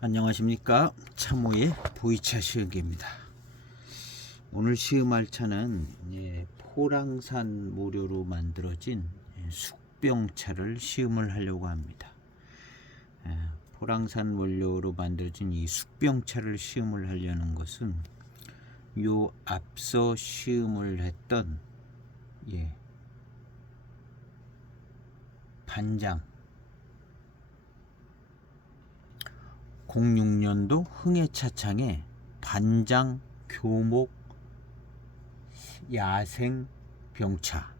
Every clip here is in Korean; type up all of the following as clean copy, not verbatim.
안녕하십니까, 참호의 보이차 시음기입니다. 오늘 시음할 차는 포랑산 모료로 만들어진 숙병차를 시음을 하려고 합니다. 포랑산 원료로 만들어진 이 숙병차를 시음을 하려는 것은 요 앞서 시음을 했던 반장 06년도 흥해차창의 반장 교목 야생 병차,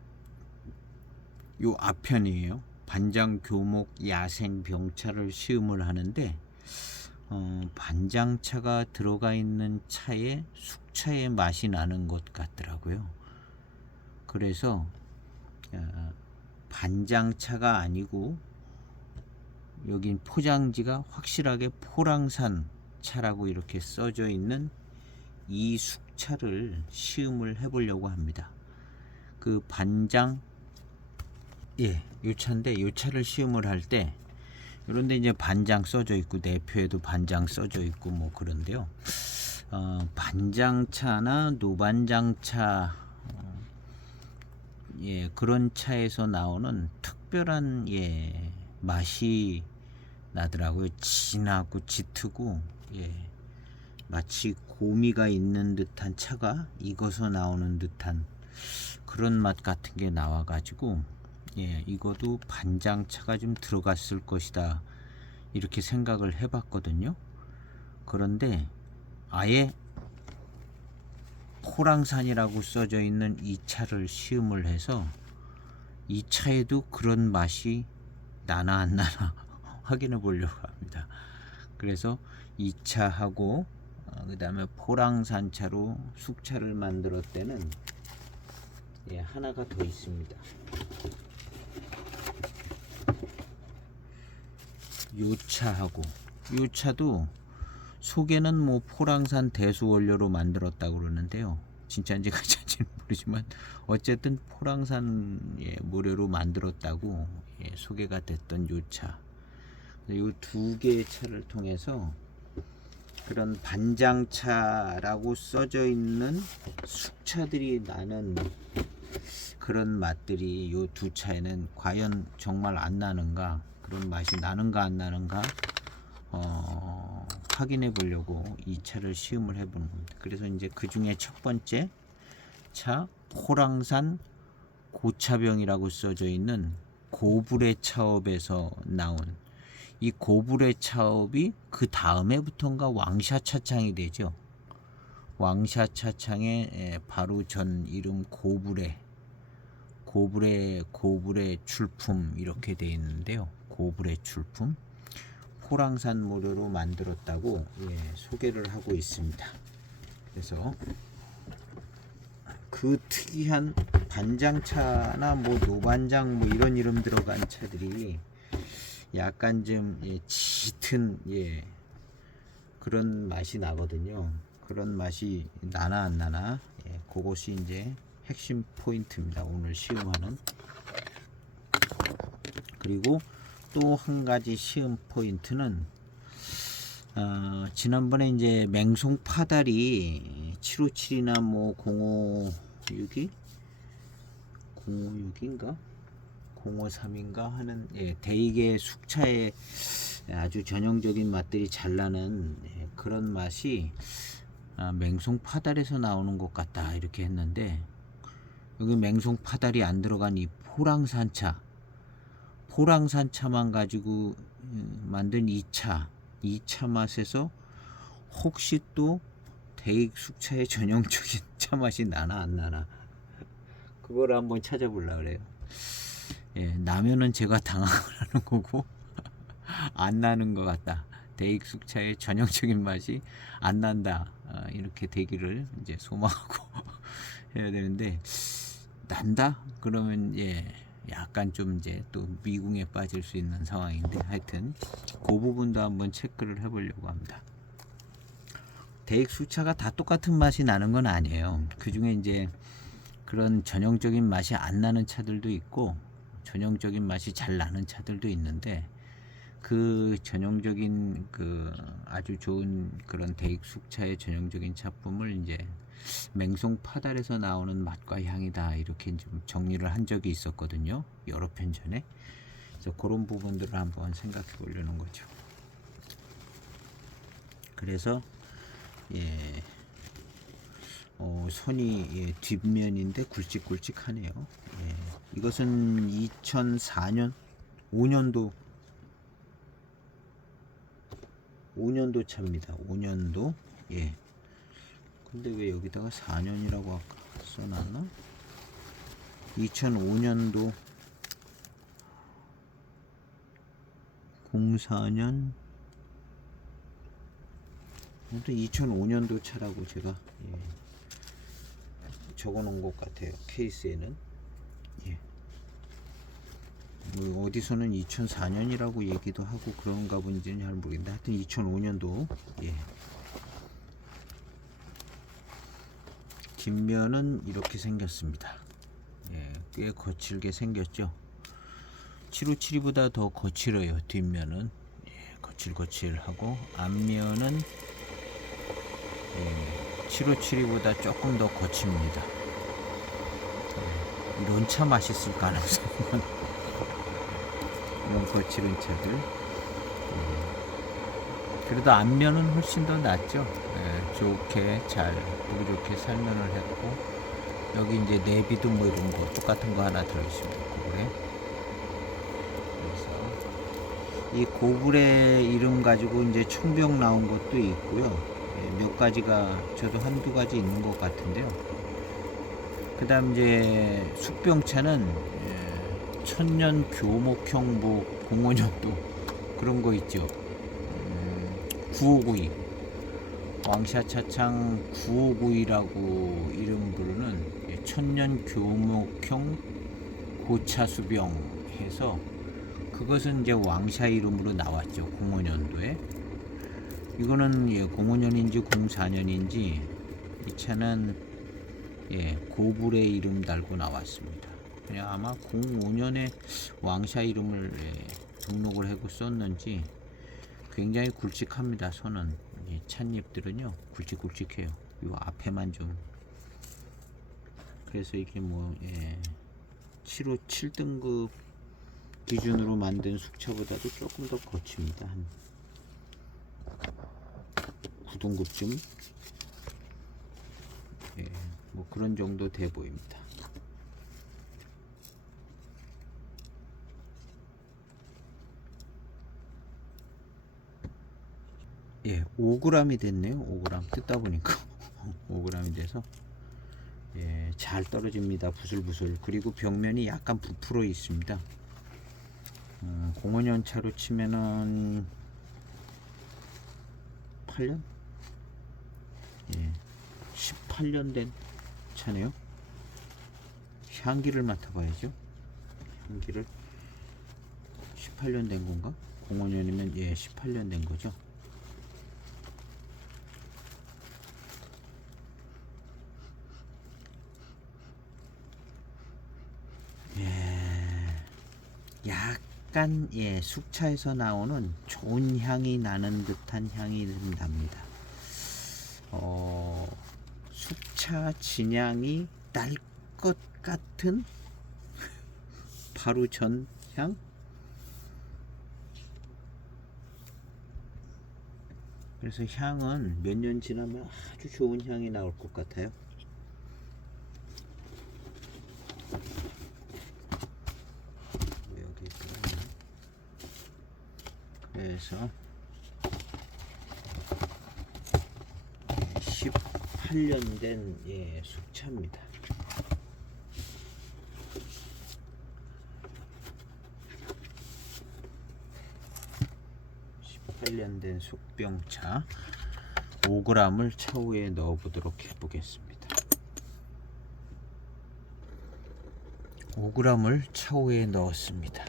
요 앞편이에요. 반장 교목 야생 병차를 시음을 하는데 반장차가 들어가 있는 차에 숙차의 맛이 나는 것 같더라고요. 그래서 반장차가 아니고 여긴 포장지가 확실하게 포랑산 차라고 이렇게 써져 있는 이 숙차를 시음을 해보려고 합니다. 그 반장 요 차인데, 요 차를 시음을 할 때 이런데 이제 반장 써져 있고 내표에도 반장 써져 있고 뭐 그런데요. 반장차나 노반장차 그런 차에서 나오는 특별한 맛이 나더라고요. 진하고 짙고 마치 고미가 있는 듯한 차가 익어서 나오는 듯한 그런 맛 같은 게 나와 가지고 이것도 반장차가 좀 들어갔을 것이다 이렇게 생각을 해 봤거든요. 그런데 아예 포랑산이라고 써져 있는 이 차를 시음을 해서 이 차에도 그런 맛이 나나 안 나나 확인해 보려고 합니다. 그래서 이 차하고 그 다음에 포랑산 차로 숙차를 만들었을 때는 하나가 더 있습니다. 요 차하고 요 차도 속에는 뭐 포랑산 대수 원료로 만들었다고 그러는데요. 진짜인지 가짜인지는 모르지만 어쨌든 포랑산 모료로 만들었다고 소개가 됐던 요 차. 요 두 개의 차를 통해서 그런 반장차라고 써져 있는 숙차들이 나는 그런 맛들이 요 두 차에는 과연 정말 안 나는가, 그런 맛이 나는가 안 나는가 확인해 보려고 이 차를 시음을 해보는 겁니다. 그래서 이제 그 중에 첫 번째 차 포랑산 고차병이라고 써져 있는 고불의 차업에서 나온 이 고불의 차업이 그 다음에부터인가 왕샤 차창이 되죠. 왕샤 차창의 바로 전 이름 고불의 출품 이렇게 되어 있는데요. 고불의 출품 포랑산 모료로 만들었다고 소개를 하고 있습니다. 그래서 그 특이한 반장차나 뭐 노반장 뭐 이런 이름 들어간 차들이 약간 좀 짙은 그런 맛이 나거든요. 그런 맛이 나나 안 나나 그것이 이제 핵심 포인트입니다. 오늘 시음하는. 그리고 또 한 가지 시음 포인트는 지난번에 이제 맹송 파다리 757이나 뭐 056인가 053인가 하는 대익의 숙차에 아주 전형적인 맛들이 잘 나는 그런 맛이 맹송 파달에서 나오는 것 같다 이렇게 했는데, 여기 맹송 파달이 안 들어간 이 포랑산 차만 가지고 만든 이 차 맛에서 혹시 또 대익 숙차의 전형적인 차 맛이 나나 안 나나 그걸 한번 찾아보려고 그래요. 나면은 제가 당황을 하는 거고 안 나는 것 같다, 대익 숙차의 전형적인 맛이 안 난다, 이렇게 되기를 이제 소망하고 해야 되는데, 난다 그러면 약간 좀 이제 또 미궁에 빠질 수 있는 상황인데, 하여튼 그 부분도 한번 체크를 해보려고 합니다. 대익 숙차가 다 똑같은 맛이 나는 건 아니에요. 그 중에 이제 그런 전형적인 맛이 안 나는 차들도 있고 전형적인 맛이 잘 나는 차들도 있는데, 그 전형적인 그 아주 좋은 그런 대익 숙차의 전형적인 차품을 이제 맹송 파달에서 나오는 맛과 향이다 이렇게 좀 정리를 한 적이 있었거든요. 여러 편 전에. 그래서 그런 부분들을 한번 생각해 보려는 거죠. 그래서 예, 선이 예, 뒷면인데 굵직굵직하네요. 예, 이것은 2004년 5년도 차입니다. 5년도. 예. 근데 왜 여기다가 4년이라고 아까 써놨나? 2005년도 04년 아무튼 2005년도 차라고 제가 예, 적어 놓은 것 같아요. 케이스에는. 예. 뭐 어디서는 2004년이라고 얘기도 하고 그런가 본지는 잘 모르겠는데 하여튼 2005년도. 예. 뒷면은 이렇게 생겼습니다. 예, 꽤 거칠게 생겼죠. 757보다 더 거칠어요. 뒷면은 예, 거칠거칠하고 앞면은 예, 757보다 조금 더 거칩니다. 예, 이런 차 맛있을 가능성은 이런 거칠은 차들. 그래도 앞면은 훨씬 더 낫죠. 예, 좋게 잘 보기 좋게 설명을 했고 여기 이제 내비도 뭐 이런 거 똑같은 거 하나 들어있습니다. 고블에. 그래서 이 고블의 이름 가지고 이제 총병 나온 것도 있고요. 예, 몇 가지가 저도 한두 가지 있는 것 같은데요. 그다음 이제 숙병차는 예, 천년 교목형 뭐 05년도 그런 거 있죠. 9592 왕샤 차창 9592라고 이름 부르는 천년 교목형 고차 수병 해서 그것은 이제 왕샤 이름으로 나왔죠. 05년도에. 이거는 예, 05년인지 04년인지 이 차는 예, 고불의 이름 달고 나왔습니다. 그냥 아마 05년에 왕샤 이름을 예, 등록을 하고 썼는지 굉장히 굵직합니다. 손은 예, 찻잎들은요 굵직굵직해요. 요 앞에만 좀. 그래서 이게 뭐 예, 7등급 기준으로 만든 숙차보다도 조금 더 거칩니다. 한 9등급쯤 예, 뭐 그런 정도 돼 보입니다. 예, 5g이 됐네요. 5g 뜯다 보니까 5g이 돼서 예, 잘 떨어집니다. 부슬부슬. 그리고 벽면이 약간 부풀어 있습니다. 05년 차로 치면은 8년? 예, 18년 된 차네요. 향기를 맡아봐야죠. 향기를 18년 된 건가? 05년이면 예, 18년 된 거죠. 약간 예, 숙차에서 나오는 좋은 향이 나는 듯한 향이 납니다. 숙차 진향이 날 것 같은 바로 전 향. 그래서 향은 몇 년 지나면 아주 좋은 향이 나올 것 같아요. 그래서 18년 된 예, 숙차입니다. 18년 된 숙병차 5g을 차후에 넣어 보도록 해 보겠습니다. 5g을 차후에 넣었습니다.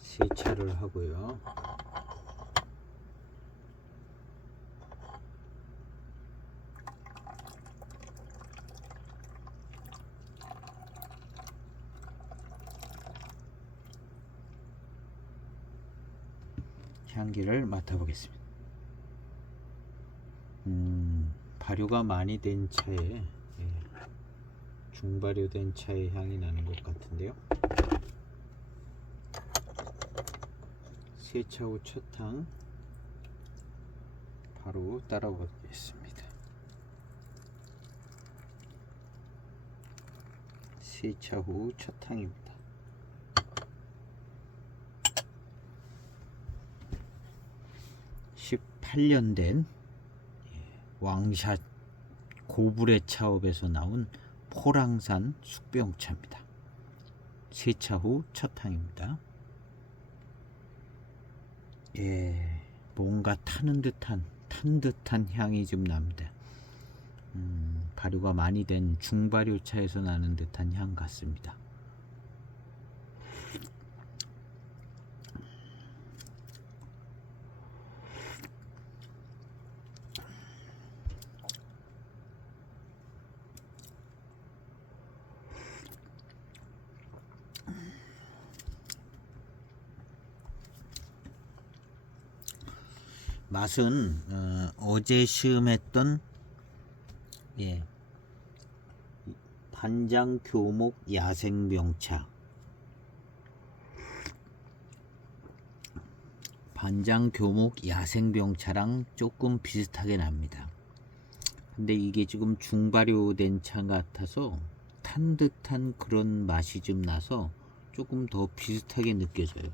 세차를 하고요. 향기를 맡아보겠습니다. 발효가 많이 된 차에, 중발효된 차의 향이 나는 것 같은데요. 세차 후 첫 향 바로 따라 보겠습니다. 세차 후 첫 향입니다. (18년) 된 왕샷 고불의 차업에서 나온 포랑산 숙병차입니다. 세차 후 첫 향입니다. 뭔가 탄 듯한 향이 좀 납니다. 발효가 많이 된 중발효차에서 나는 듯한 향 같습니다. 맛은 어제 시음했던 반장 교목 야생병차, 반장 교목 야생병차랑 조금 비슷하게 납니다. 근데 이게 지금 중발효된 차 같아서 탄 듯한 그런 맛이 좀 나서 조금 더 비슷하게 느껴져요.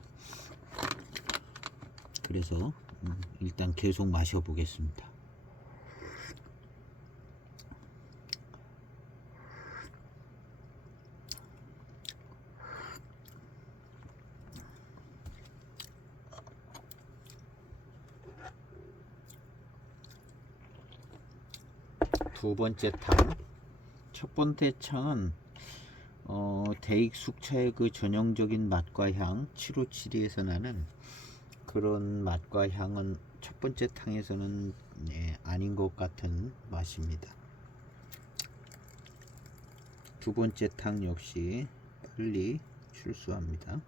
그래서 일단 계속 마셔보겠습니다. 두 번째 탕. 첫 번째 탕은 대익 숙차의 그 전형적인 맛과 향, 7572에서 나는 그런 맛과 향은 첫 번째 탕에서는 아닌 것 같은 맛입니다. 두 번째 탕 역시 빨리 출수합니다.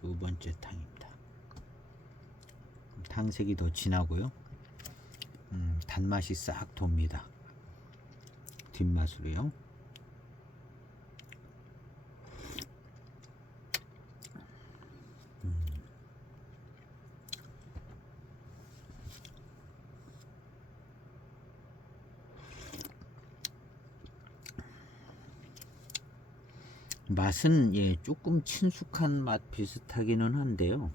두 번째 탕입니다. 탕색이 더 진하고요. 단맛이 싹 돕니다. 뒷맛으로요. 맛은 조금 친숙한 맛 비슷하기는 한데요.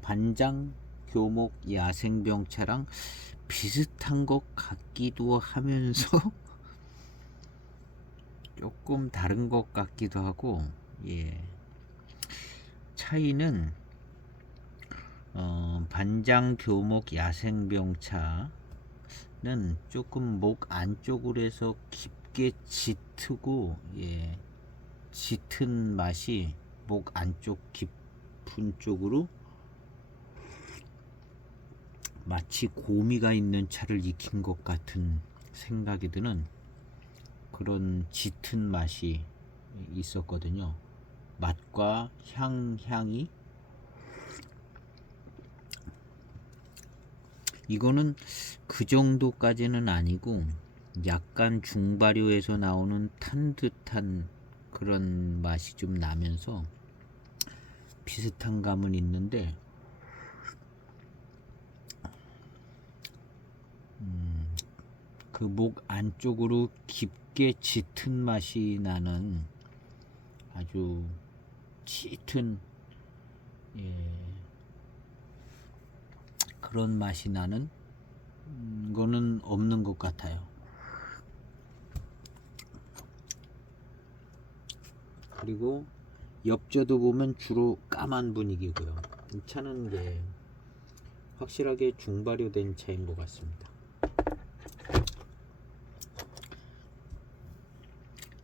반장 교목 야생병차랑 비슷한 것 같기도 하면서 조금 다른 것 같기도 하고, 차이는 반장 교목 야생병차는 조금 목 안쪽으로 해서 깊게 짙고, 짙은 맛이 목 안쪽 깊은 쪽으로 마치 고미가 있는 차를 익힌 것 같은 생각이 드는 그런 짙은 맛이 있었거든요. 맛과 향이 이거는 그 정도까지는 아니고 약간 중발효에서 나오는 탄 듯한 그런 맛이 좀 나면서 비슷한 감은 있는데, 그 목 안쪽으로 깊게 짙은 맛이 나는 아주 짙은 그런 맛이 나는 거는 없는 것 같아요. 그리고 엽저도 보면 주로 까만 분위기고요. 이 차는 확실하게 중발효된 차인 것 같습니다.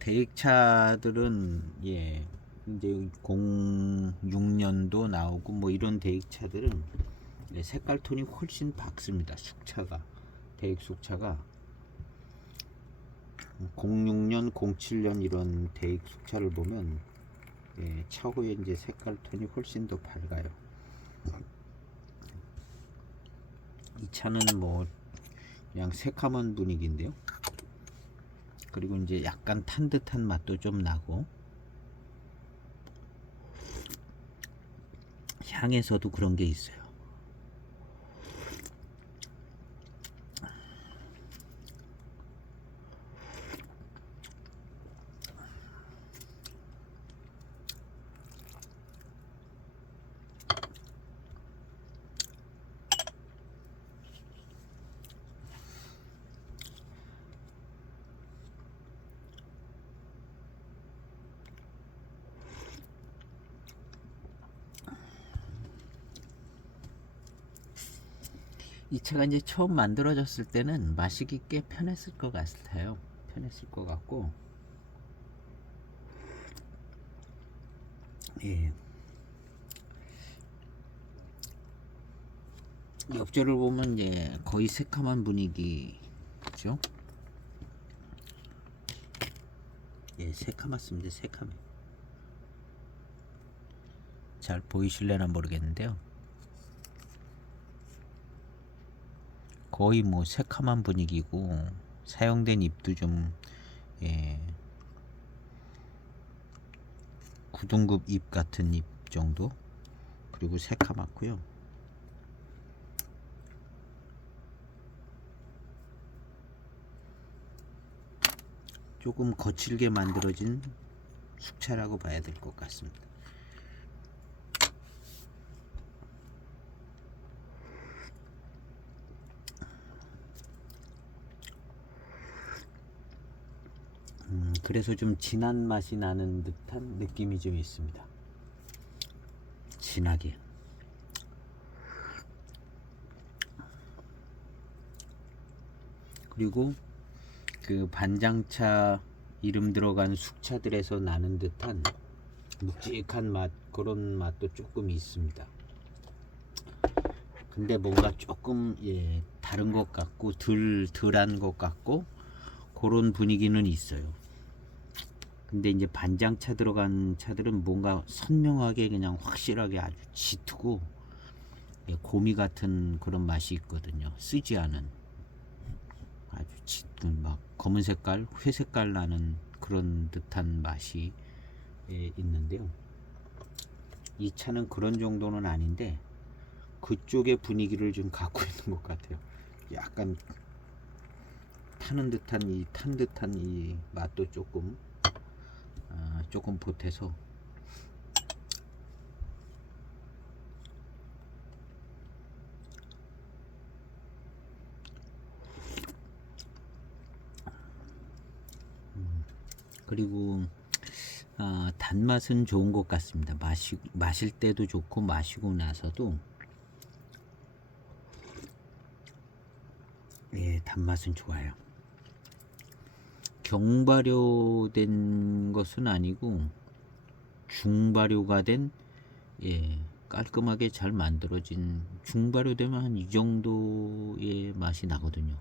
대익차들은 예 이제 06년도 나오고 뭐 이런 대익차들은 예, 색깔 톤이 훨씬 밝습니다. 숙차가 대익 숙차가 06년 07년 이런 대익 숙차를 보면 예, 차후에 이제 색깔 톤이 훨씬 더 밝아요. 이 차는 뭐 그냥 새카만 분위기인데요. 그리고 이제 약간 탄 듯한 맛도 좀 나고 향에서도 그런 게 있어요. 이 차가 이제 처음 만들어졌을 때는 마시기 꽤 편했을 것 같아요. 편했을 것 같고, 예. 옆절을 보면 이제 거의 새카만 분위기죠. 예, 새카맣습니다. 새카매. 잘 보이실래나 모르겠는데요. 거의 뭐 새카만 분위기고 사용된 잎도 좀 예, 9등급 잎 같은 잎 정도. 그리고 새카맣고요. 조금 거칠게 만들어진 숙차라고 봐야 될 것 같습니다. 그래서 좀 진한 맛이 나는 듯한 느낌이 좀 있습니다. 진하게. 그리고 그 반장차 이름 들어간 숙차들에서 나는 듯한 묵직한 맛, 그런 맛도 조금 있습니다. 근데 뭔가 조금 예, 다른 것 같고 덜한 것 같고 그런 분위기는 있어요. 근데 이제 반장차 들어간 차들은 뭔가 선명하게 그냥 확실하게 아주 짙고 예, 고미 같은 그런 맛이 있거든요. 쓰지 않은 아주 짙은 막 검은 색깔, 회색깔 나는 그런 듯한 맛이 예, 있는데요. 이 차는 그런 정도는 아닌데 그쪽의 분위기를 좀 갖고 있는 것 같아요. 약간 탄 듯한 이 맛도 조금 보태서 그리고 단맛은 좋은 것 같습니다. 마실 때도 좋고 마시고 나서도 예, 단맛은 좋아요. 경발효된 것은 아니고 중발효가 된 예, 깔끔하게 잘 만들어진 중발효되면 한 이 정도의 맛이 나거든요.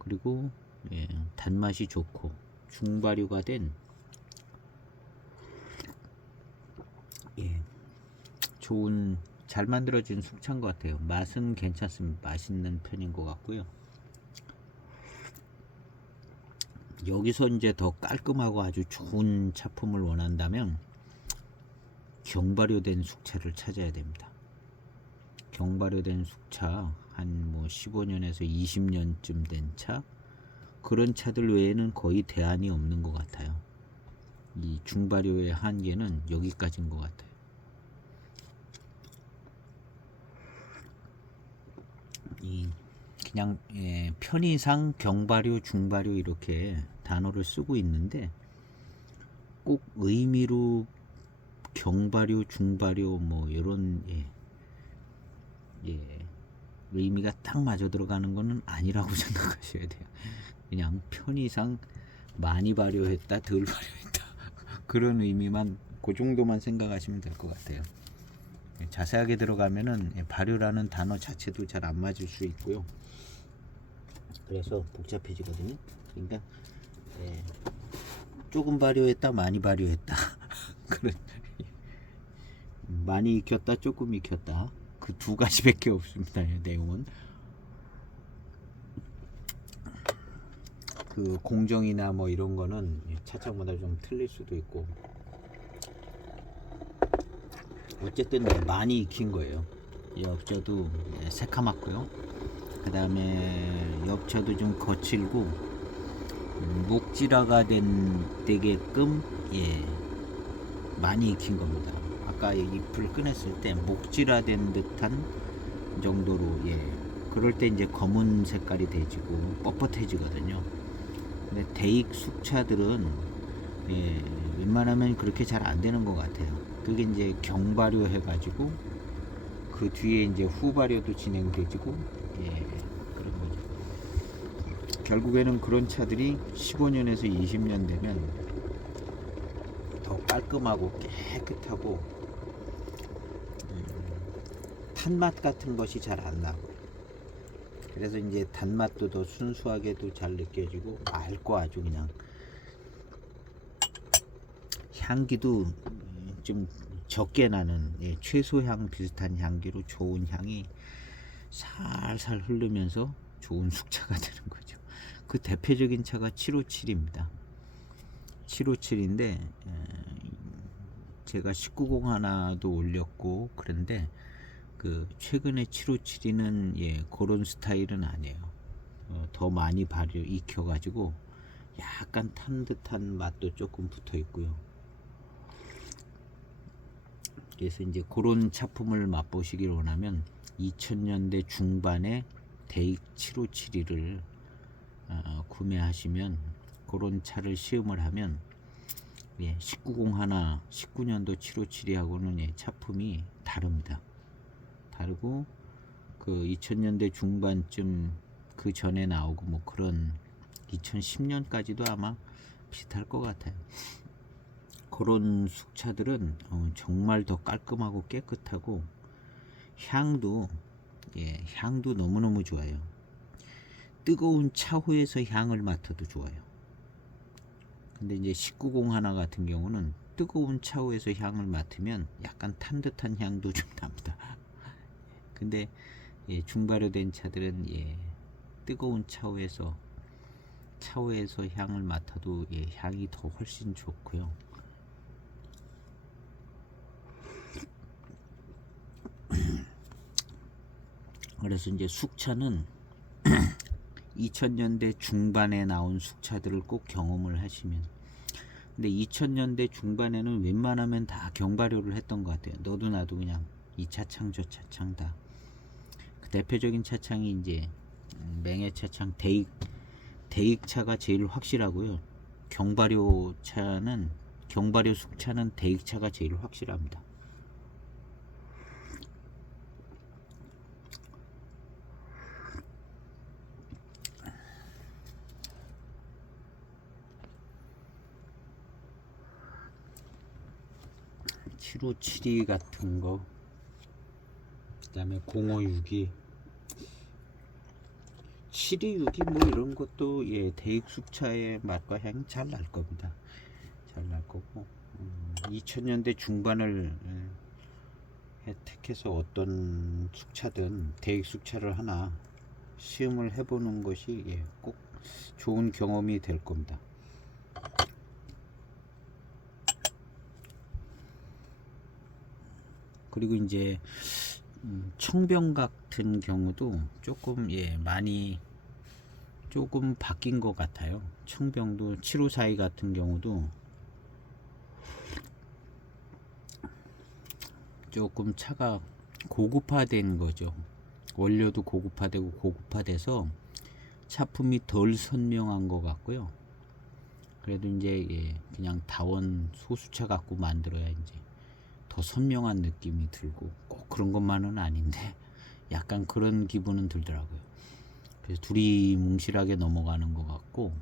그리고 예, 단맛이 좋고 중발효가 된 예, 좋은 잘 만들어진 숙차인 것 같아요. 맛은 괜찮습니다. 맛있는 편인 것 같고요. 여기서 이제 더 깔끔하고 아주 좋은 차품을 원한다면 경발효된 숙차를 찾아야 됩니다. 경발효된 숙차 한 뭐 15년에서 20년쯤 된 차, 그런 차들 외에는 거의 대안이 없는 것 같아요. 이 중발효의 한계는 여기까지인 것 같아요. 이 그냥 예, 편의상 경발효, 중발효 이렇게 단어를 쓰고 있는데 꼭 의미로 경발효, 중발효 뭐 이런 예, 의미가 딱 맞아 들어가는 거는 아니라고 생각하셔야 돼요. 그냥 편의상 많이 발효했다, 덜 발효했다 그런 의미만 그 정도만 생각하시면 될 것 같아요. 자세하게 들어가면은 발효라는 단어 자체도 잘 안 맞을 수 있고요. 그래서 복잡해지거든요. 그러니까 조금 발효했다, 많이 발효했다 그런 많이 익혔다, 조금 익혔다, 그 두 가지밖에 없습니다. 내용은 그 공정이나 뭐 이런 거는 차창마다 좀 틀릴 수도 있고, 어쨌든 많이 익힌 거예요. 엽저도 새카맣고요. 그 다음에 엽차도 좀 거칠고 목질화가 되게끔 많이 익힌 겁니다. 아까 잎을 꺼냈을 때 목질화된 듯한 정도로 그럴 때 이제 검은 색깔이 되지고 뻣뻣해지거든요. 근데 대익 숙차들은 웬만하면 그렇게 잘 안 되는 것 같아요. 그게 이제 경발효 해가지고 그 뒤에 이제 후발효도 진행되지고 그런 거죠. 결국에는 그런 차들이 15년에서 20년 되면 더 깔끔하고 깨끗하고 탄맛 같은 것이 잘 안 나고, 그래서 이제 단맛도 더 순수하게도 잘 느껴지고 맑고 아주 그냥 향기도 좀 적게 나는 최소향 비슷한 향기로 좋은 향이 살살 흐르면서 좋은 숙차가 되는 거죠. 그 대표적인 차가 757입니다. 757인데 제가 1901도 하나도 올렸고 그런데 그 최근에 757는 그런 스타일은 아니에요. 더 많이 발효 익혀가지고 약간 탄 듯한 맛도 조금 붙어 있고요. 그래서 이제 그런 차품을 맛보시길 원하면 2000년대 중반에 대익 7572를 구매하시면, 그런 차를 시음을 하면 1901, 19년도 757하고는 차품이 다릅니다. 다르고 그 2000년대 중반쯤 그 전에 나오고 뭐 그런 2010년까지도 아마 비슷할 것 같아요. 그런 숙차들은 정말 더 깔끔하고 깨끗하고 향도 향도 너무너무 좋아요. 뜨거운 차후에서 향을 맡아도 좋아요. 근데 이제 1901 같은 경우는 뜨거운 차후에서 향을 맡으면 약간 탄 듯한 향도 좀 납니다. 근데 중발효된 차들은 뜨거운 차후에서 향을 맡아도 향이 더 훨씬 좋고요. 그래서 이제 숙차는 2000년대 중반에 나온 숙차들을 꼭 경험을 하시면, 근데 2000년대 중반에는 웬만하면 다 경발효를 했던 것 같아요. 너도 나도 그냥 이 차창 저 차창 다. 그 대표적인 차창이 이제 맹해 차창 대익 차가 제일 확실하고요. 경발효 숙차는 대익 차가 제일 확실합니다. (7572) 같은 거, 그 다음에 0562, 726이 뭐 이런 것도 대익 숙차의 맛과 향이 잘 날 겁니다. 잘 날 거고 2000년대 중반을 택해서 어떤 숙차든 대익 숙차를 하나 시음을 해보는 것이 꼭 좋은 경험이 될 겁니다. 그리고 이제 청병 같은 경우도 조금 많이 조금 바뀐 것 같아요. 청병도 7542 같은 경우도 조금 차가 고급화된 거죠. 원료도 고급화되고 고급화돼서 차품이 덜 선명한 것 같고요. 그래도 이제 그냥 다원 소수차 갖고 만들어야 이제 더 선명한 느낌이 들고, 꼭 그런 것만은 아닌데 약간 그런 기분은 들더라고요. 그래서 둘이 뭉실하게 넘어가는 것 같고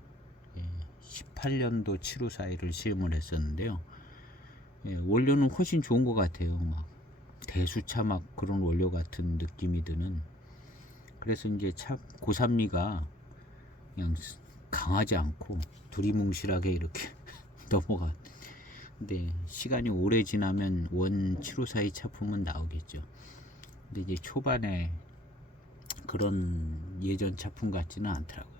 18년도 754를 시음을 했었는데요. 예, 원료는 훨씬 좋은 것 같아요. 막 대수차 막 그런 원료 같은 느낌이 드는. 그래서 이제 차 고산미가 그냥 강하지 않고 두리뭉실하게 이렇게 넘어가. 근데 시간이 오래 지나면 원 754의 차품은 나오겠죠. 근데 이제 초반에 그런 예전 차품 같지는 않더라고요.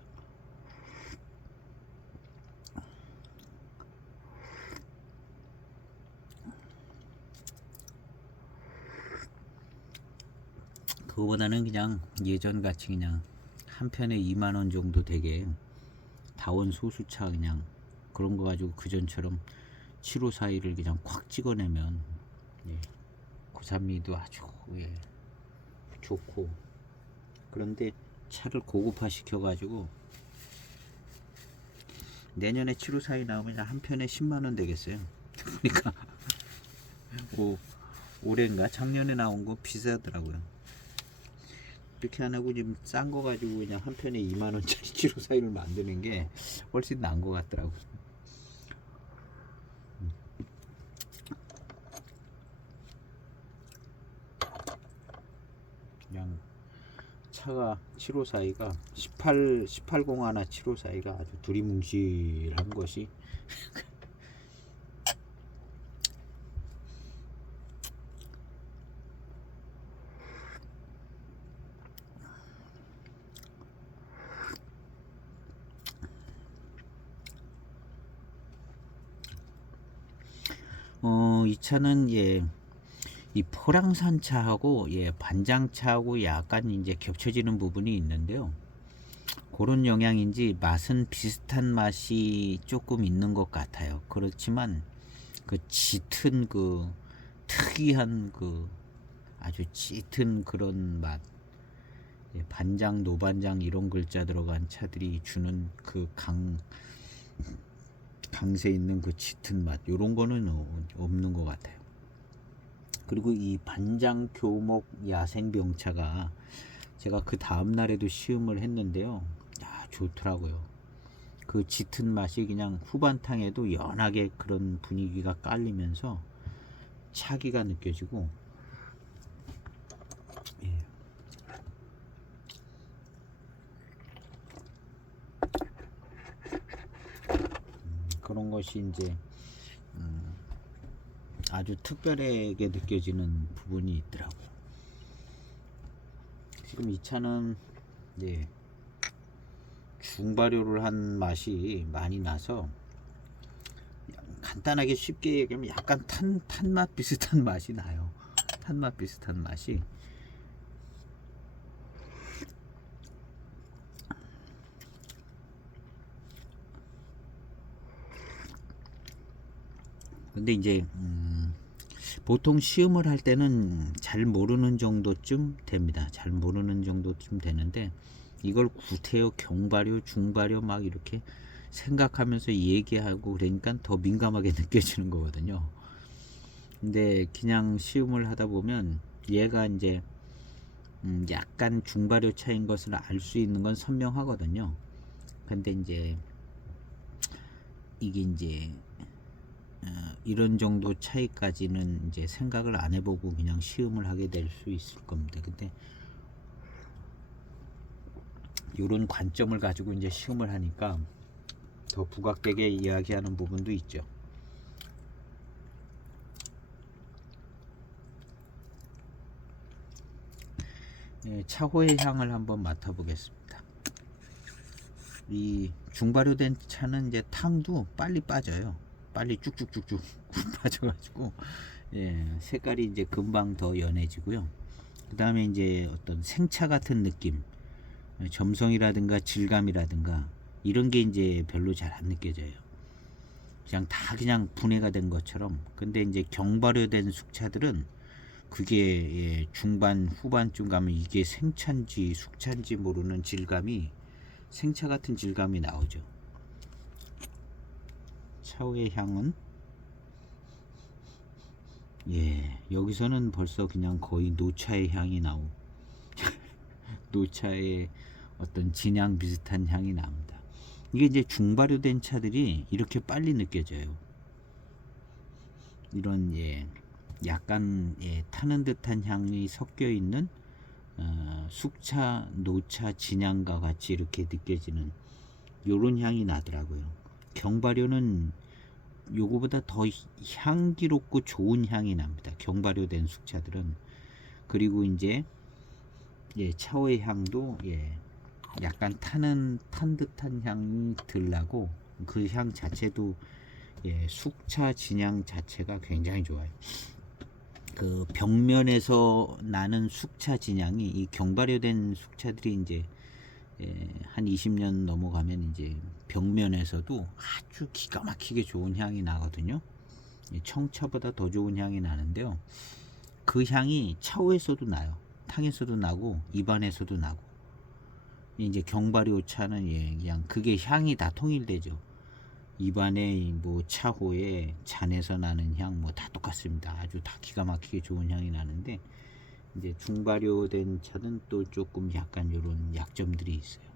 그거보다는 그냥 예전 같이 그냥 한 편에 2만원 정도 되게 다원 소수차 그냥 그런 거 가지고 그전처럼 7541을 그냥 콱 찍어내면 예, 고산미도 아주 예, 좋고. 그런데 차를 고급화 시켜가지고 내년에 7541 나오면 한 편에 10만원 되겠어요. 그러니까 올해인가 작년에 나온 거 비싸더라고요. 이렇게 안 하고 지금 싼 거 가지고 그냥 한 편에 2만원짜리 7541을 만드는 게 훨씬 나은 것 같더라고요. 그냥 차가 7542가 1801 7542가 아주 두리뭉실한 것이 이 차는 예, 이 포랑산 차하고 예, 반장차하고 약간 이제 겹쳐지는 부분이 있는데요. 그런 영향인지 맛은 비슷한 맛이 조금 있는 것 같아요. 그렇지만 그 짙은 그 특이한 그 아주 짙은 그런 맛, 예, 반장, 노반장 이런 글자 들어간 차들이 주는 그 강세 있는 그 짙은 맛, 요런 거는 없는 것 같아요. 그리고 이 반장 교목 야생병차가 제가 그 다음 날에도 시음을 했는데요. 야, 좋더라고요. 그 짙은 맛이 그냥 후반탕에도 연하게 그런 분위기가 깔리면서 차기가 느껴지고 예. 그런 것이 이제 아주 특별하게 느껴지는 부분이 있더라고요. 지금 이 차는 예, 중발효를 한 맛이 많이 나서 간단하게 쉽게 얘기하면 약간 탄맛 비슷한 맛이 나요. 탄맛 비슷한 맛이. 근데 이제 보통 시음을 할 때는 잘 모르는 정도쯤 됩니다. 잘 모르는 정도쯤 되는데 이걸 구태여, 경발효, 중발효 막 이렇게 생각하면서 얘기하고 그러니까 더 민감하게 느껴지는 거거든요. 근데 그냥 시음을 하다 보면 얘가 이제 약간 중발효 차인 것을 알 수 있는 건 선명하거든요. 근데 이제 이게 이제 이런 정도 차이까지는 이제 생각을 안 해보고 그냥 시음을 하게 될 수 있을 겁니다. 근데 이런 관점을 가지고 이제 시음을 하니까 더 부각되게 이야기하는 부분도 있죠. 예, 차호의 향을 한번 맡아보겠습니다. 이 중발효된 차는 이제 탕도 빨리 빠져요. 빨리 쭉쭉쭉쭉 빠져가지고 예, 색깔이 이제 금방 더 연해지고요. 그 다음에 이제 어떤 생차 같은 느낌, 점성이라든가 질감이라든가 이런 게 이제 별로 잘 안 느껴져요. 그냥 다 그냥 분해가 된 것처럼. 근데 이제 경발효된 숙차들은 그게 예, 중반 후반쯤 가면 이게 생차인지 숙차인지 모르는 질감이, 생차 같은 질감이 나오죠. 차후의 향은 예, 여기서는 벌써 그냥 거의 노차의 향이 나오고 노차의 어떤 진향 비슷한 향이 납니다. 이게 이제 중발효된 차들이 이렇게 빨리 느껴져요. 이런 약간 타는 듯한 향이 섞여 있는 숙차, 노차, 진향과 같이 이렇게 느껴지는 요런 향이 나더라고요. 경발효는 요거보다 더 향기롭고 좋은 향이 납니다. 경발효된 숙차들은. 그리고 이제 차오의 향도 약간 탄 듯한 향이 들라고 그 향 자체도 숙차 진향 자체가 굉장히 좋아요. 그 벽면에서 나는 숙차 진향이 이 경발효된 숙차들이 이제 한 20년 넘어가면 이제 벽면에서도 아주 기가 막히게 좋은 향이 나거든요. 청차보다 더 좋은 향이 나는데요. 그 향이 차오에서도 나요. 탕에서도 나고 입안에서도 나고. 이제 경발효 차는 그냥 그게 향이 다 통일되죠. 입안에 뭐 차호에 잔에서 나는 향 뭐 다 똑같습니다. 아주 다 기가 막히게 좋은 향이 나는데 이제 중발효된 차는 또 조금 약간 이런 약점들이 있어요.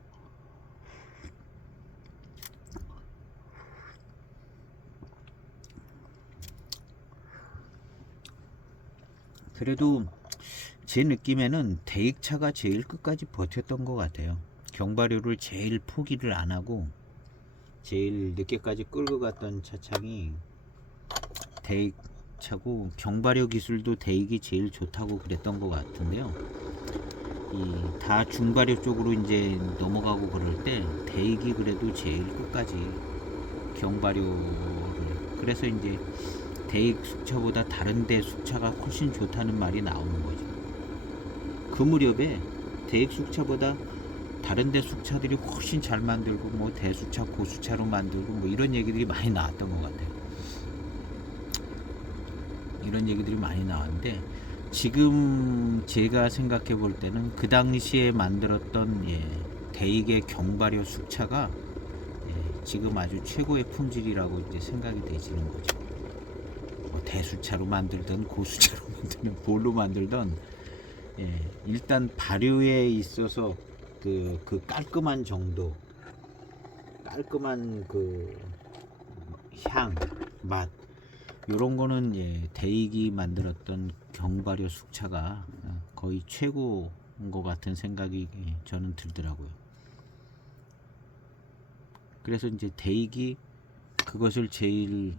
그래도 제 느낌에는 대익차가 제일 끝까지 버텼던 것 같아요. 경발효를 제일 포기를 안 하고 제일 늦게까지 끌고 갔던 차창이 대익차고, 경발효 기술도 대익이 제일 좋다고 그랬던 것 같은데요. 이 다 중발효 쪽으로 이제 넘어가고 그럴 때 대익이 그래도 제일 끝까지 경발효를, 그래서 이제 대익 숙차보다 다른데 숙차가 훨씬 좋다는 말이 나오는 거죠. 그 무렵에 대익 숙차보다 다른데 숙차들이 훨씬 잘 만들고 뭐 대수차 고수차로 만들고 뭐 이런 얘기들이 많이 나왔던 것 같아요. 이런 얘기들이 많이 나왔는데 지금 제가 생각해 볼 때는 그 당시에 만들었던 대익의 경발효 숙차가 지금 아주 최고의 품질이라고 이제 생각이 되지는 거죠. 뭐 대수차로 만들든 고수차로 만들든 뭘로 만들든 일단 발효에 있어서 그 깔끔한 정도, 깔끔한 그 향, 맛, 요런 거는 대익이 만들었던 경발효 숙차가 거의 최고인 것 같은 생각이 저는 들더라고요. 그래서 이제 대익이 그것을 제일,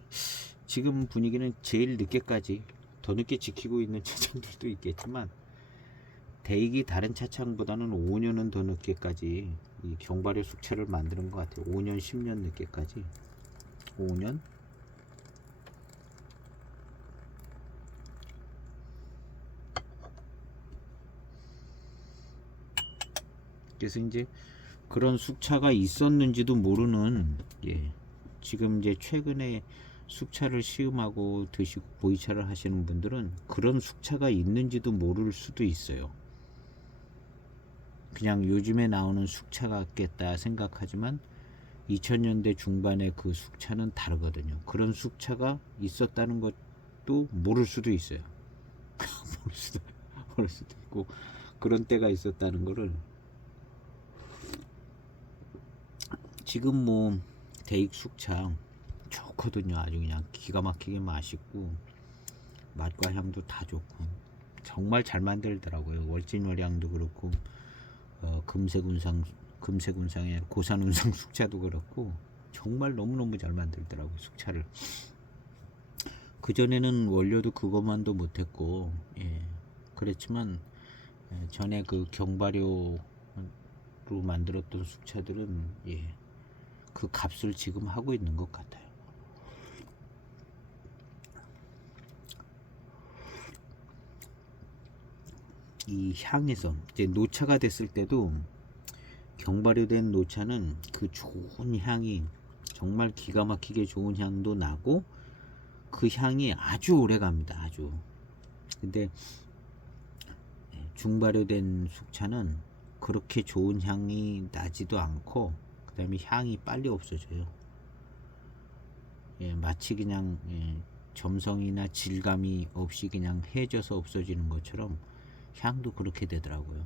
지금 분위기는 제일 늦게까지 더 늦게 지키고 있는 차창들도 있겠지만 대익이 다른 차창보다는 5년은 더 늦게까지 이 경발효 숙차를 만드는 것 같아요. 5년 10년 늦게까지. 5년. 그래서 이제 그런 숙차가 있었는지도 모르는, 지금 이제 최근에 숙차를 시음하고 드시고 보이차를 하시는 분들은 그런 숙차가 있는지도 모를 수도 있어요. 그냥 요즘에 나오는 숙차 같겠다 생각하지만 2000년대 중반에 그 숙차는 다르거든요. 그런 숙차가 있었다는 것도 모를 수도 있어요. 모를 수도 있고, 그런 때가 있었다는 거를. 지금 뭐 대익 숙차 좋거든요. 아주 그냥 기가 막히게 맛있고 맛과 향도 다 좋고 정말 잘 만들더라고요. 월진월양도 그렇고 금색운상의 고산운상 숙차도 그렇고 정말 너무너무 잘 만들더라고요. 숙차를. 그전에는 원료도 그것만도 못했고 그랬지만 전에 그 경발효로 만들었던 숙차들은 그 값을 지금 하고 있는 것 같아요. 이 향에서 이제 노차가 됐을 때도 경발효된 노차는 그 좋은 향이, 정말 기가 막히게 좋은 향도 나고 그 향이 아주 오래 갑니다. 아주. 근데 중발효된 숙차는 그렇게 좋은 향이 나지도 않고 그 다음에 향이 빨리 없어져요. 마치 그냥 점성이나 질감이 없이 그냥 해져서 없어지는 것처럼 향도 그렇게 되더라고요.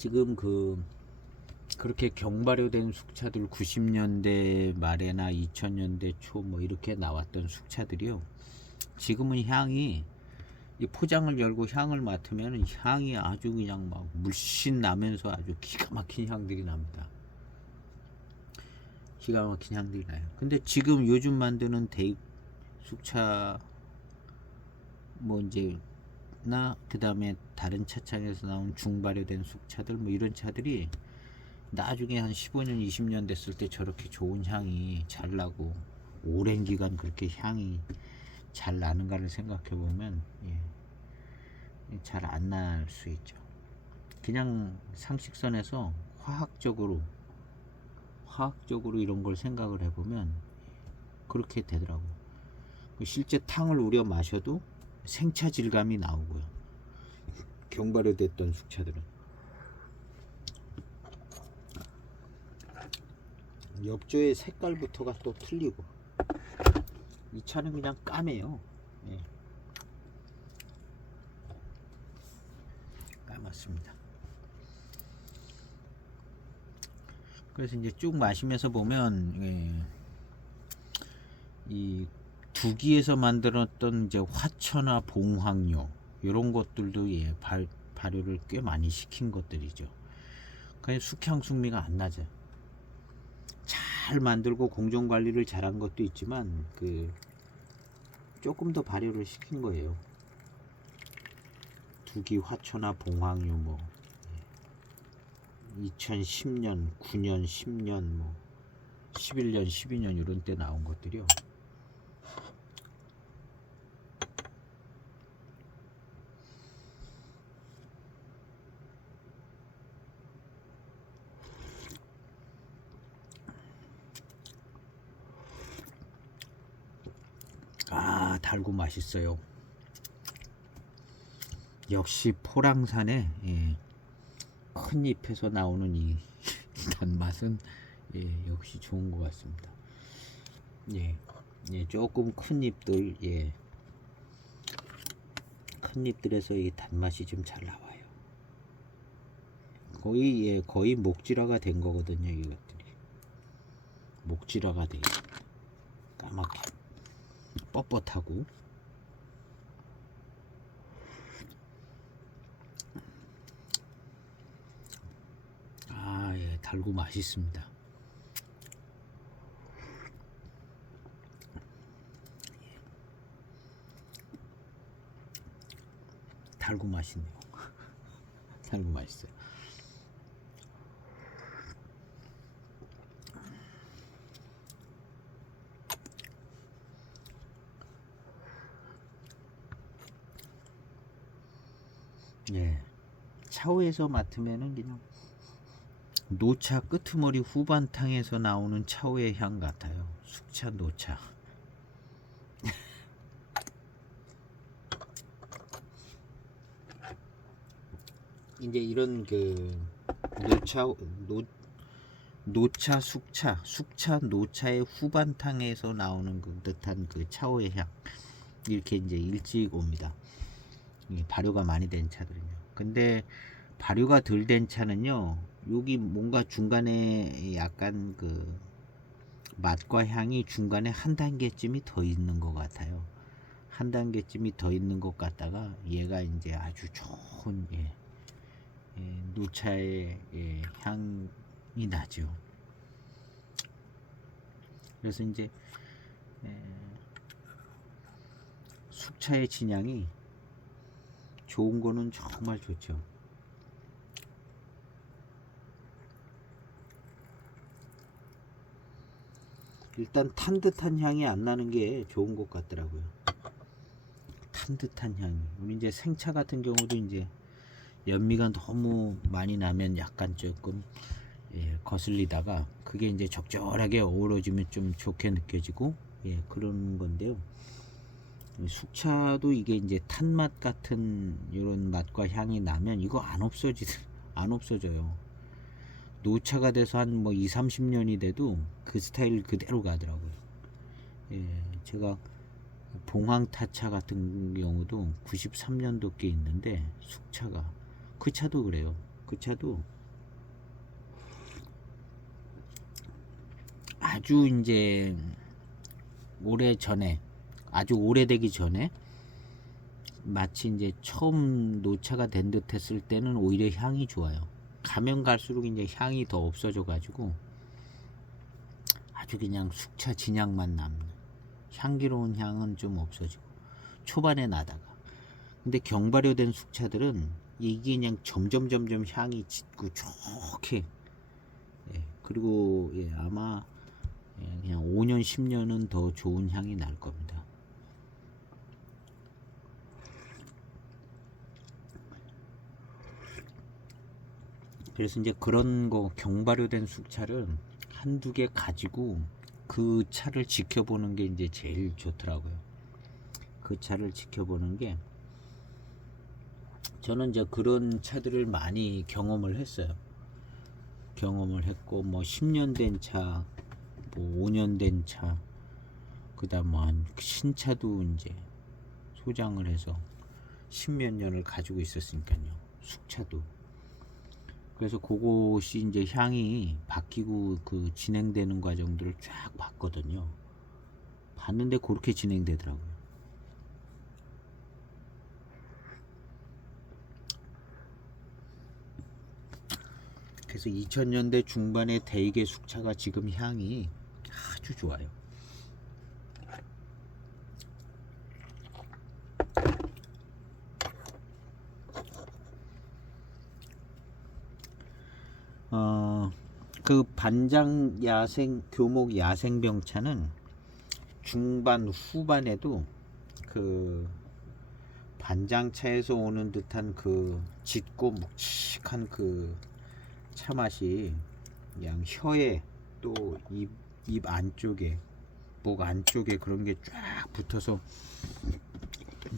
지금 그렇게 경발효된 숙차들 90년대 말에나 2000년대 초 뭐 이렇게 나왔던 숙차들이요. 지금은 향이 이 포장을 열고 향을 맡으면 향이 아주 그냥 막 물씬 나면서 아주 기가 막힌 향들이 납니다. 기가 막힌 향들이 나요. 근데 지금 요즘 만드는 대입 숙차 뭐 이제 나 그다음에 다른 차창에서 나온 중발효된 숙차들 뭐 이런 차들이 나중에 한 15년 20년 됐을 때 저렇게 좋은 향이 잘 나고 오랜 기간 그렇게 향이 잘 나는가를 생각해 보면 잘 안 날 수 있죠. 그냥 상식선에서 화학적으로 이런 걸 생각을 해보면 그렇게 되더라고요. 실제 탕을 우려 마셔도 생차 질감이 나오고요. 경발효됐던 숙차들은 엽조의 색깔부터가 또 틀리고 이 차는 그냥 까매요. 까맣습니다. 그래서 이제 쭉 마시면서 보면 이 두기에서 만들었던 이제 화초나 봉황료 이런 것들도 발효를 꽤 많이 시킨 것들이죠. 그냥 숙향 숙미가 안 나죠. 잘 만들고 공정 관리를 잘한 것도 있지만 조금 더 발효를 시킨 거예요. 두기 화초나 봉황료 뭐 2010년, 9년, 10년, 뭐 11년, 12년 이런 때 나온 것들이요. 달고 맛있어요. 역시 포랑산의 큰 잎에서 나오는 이 단맛은 역시 좋은 것 같습니다. 조금 큰 잎들 큰 잎들에서 이 단맛이 좀 잘 나와요. 거의 목질화가 된 거거든요. 이것들이 목질화가 돼 까맣게 뻣뻣하고 달고 맛있습니다. 달고 맛있네요. 달고 맛있어요. 차후에서 맡으면은 그냥 노차 끄트머리 후반탕에서 나오는 차후의 향 같아요. 숙차 노차. 이제 이런 노차 숙차 노차의 후반탕에서 나오는 듯한 차후의 향 이렇게 이제 일찍 옵니다. 발효가 많이 된 차들은요. 근데 발효가 덜 된 차는요, 여기 뭔가 중간에 약간 맛과 향이 중간에 한 단계쯤이 더 있는 것 같아요. 한 단계쯤이 더 있는 것 같다가 얘가 이제 아주 좋은 노차의 향이 나죠. 그래서 이제 숙차의 진향이 좋은 거는 정말 좋죠. 일단 탄 듯한 향이 안 나는 게 좋은 것 같더라고요. 탄 듯한 향이. 우리 이제 생차 같은 경우도 이제 연미가 너무 많이 나면 약간 조금 거슬리다가 그게 이제 적절하게 어우러지면 좀 좋게 느껴지고 그런 건데요. 숙차도 이게 이제 탄맛 같은 이런 맛과 향이 나면 이거 안 없어져요. 노차가 돼서 한 뭐 2, 30년이 돼도 그 스타일 그대로 가더라고요. 제가 봉황타차 같은 경우도 93년도 게 있는데 숙차가 그 차도 그래요. 그 차도 아주 이제 오래 전에, 아주 오래되기 전에 마치 이제 처음 노차가 된 듯 했을 때는 오히려 향이 좋아요. 가면 갈수록 이제 향이 더 없어져 가지고 아주 그냥 숙차 진향만 남는, 향기로운 향은 좀 없어지고 초반에 나다가. 근데 경발효된 숙차들은 이게 그냥 점점 향이 짙고 좋게, 예, 그리고 예, 아마 예, 그냥 5년 10년은 더 좋은 향이 날 겁니다. 그래서 이제 그런 거 경발효된 숙차를 한두 개 가지고 그 차를 지켜보는 게 이제 제일 좋더라고요. 그 차를 지켜보는 게, 저는 이제 그런 차들을 많이 경험을 했어요. 경험을 했고, 뭐 10년 된 차, 뭐 5년 된 차, 그다음 뭐 한 신차도 이제 소장을 해서 10몇 년을 가지고 있었으니까요. 숙차도. 그래서 그것이 이제 향이 바뀌고 그 진행되는 과정들을 쫙 봤거든요. 봤는데 그렇게 진행되더라고요. 그래서 2000년대 중반의 대개 숙차가 지금 향이 아주 좋아요. 그 반장 야생 교목 야생병차는 중반 후반에도 그 반장차에서 오는 듯한 그 짙고 묵직한 그 차 맛이 그냥 혀에 또 입 안쪽에, 목 안쪽에 그런 게 쫙 붙어서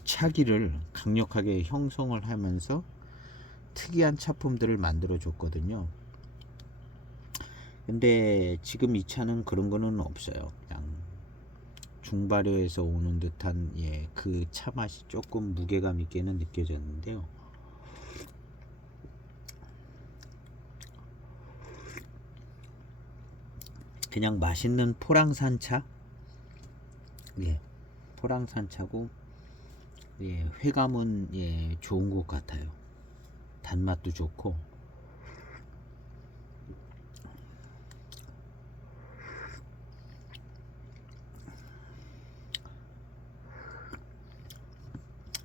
차기를 강력하게 형성을 하면서 특이한 차품들을 만들어 줬거든요. 근데 지금 이 차는 그런 거는 없어요. 그냥 중발효에서 오는 듯한, 예, 그 차 맛이 조금 무게감 있게는 느껴졌는데요. 그냥 맛있는 포랑산차, 예, 포랑산차고, 예, 회감은 예, 좋은 것 같아요. 단맛도 좋고.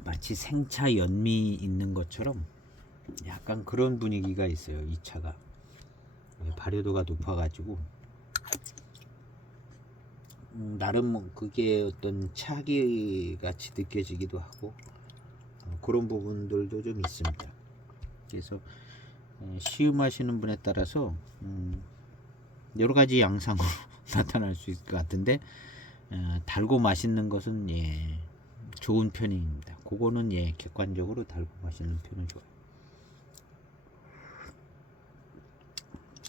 마치 생차 연미 있는 것처럼 약간 그런 분위기가 있어요. 이 차가 발효도가 높아가지고 나름 뭐 그게 어떤 차기 같이 느껴지기도 하고 그런 부분들도 좀 있습니다. 그래서 시음하시는 분에 따라서 여러 가지 양상으로 나타날 수 있을 것 같은데, 달고 맛있는 것은 예, 좋은 편입니다. 그거는 예, 객관적으로 달고 맛있는 편은 좋아요.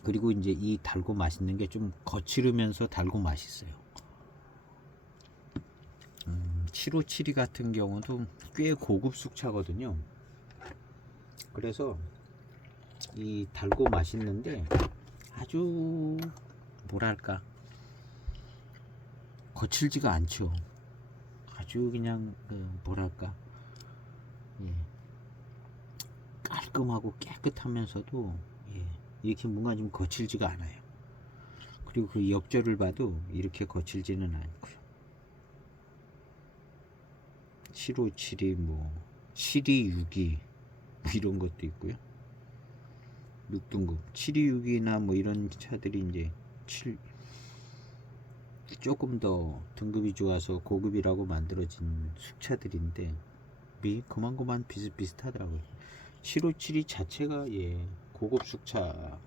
그리고 이제 이 달고 맛있는 게 좀 거칠으면서 달고 맛있어요. 7572 같은 경우도 꽤 고급 숙차거든요. 그래서 이 달고 맛있는데 아주 뭐랄까 거칠지가 않죠. 아주 그냥 뭐랄까, 예, 깔끔하고 깨끗하면서도 예, 이렇게 뭔가 좀 거칠지가 않아요. 그리고 그 옆절을 봐도 이렇게 거칠지는 않고요. 7572, 뭐 7262 뭐 이런 것도 있고요. 6등급 7262나 뭐 이런 차들이 이제 조금 더 등급이 좋아서 고급이라고 만들어진 숙차들인데 그만 비슷비슷하더라고요. 7572 자체가 예, 고급 숙차라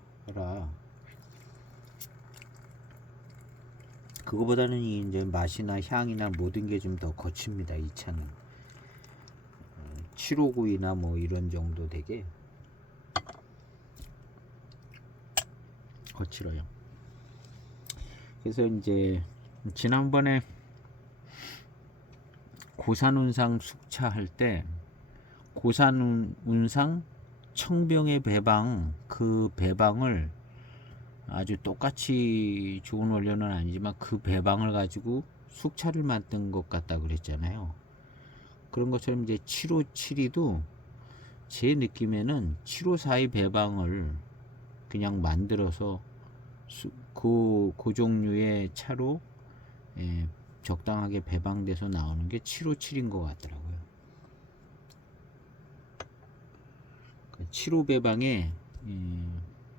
그거보다는 이제 맛이나 향이나 모든 게 좀 더 거칩니다. 이 차는 7592나 뭐 이런 정도 되게 거칠어요. 그래서 이제 지난번에 고산운상 숙차 할 때 고산운상 청병의 배방, 그 배방을 아주 똑같이 좋은 원료는 아니지만 그 배방을 가지고 숙차를 만든 것 같다 그랬잖아요. 그런 것처럼 이제 757이도 제 느낌에는 754의 배방을 그냥 만들어서 그 종류의 차로 적당하게 배방돼서 나오는 게 757인 것 같더라고요. 7호 배방에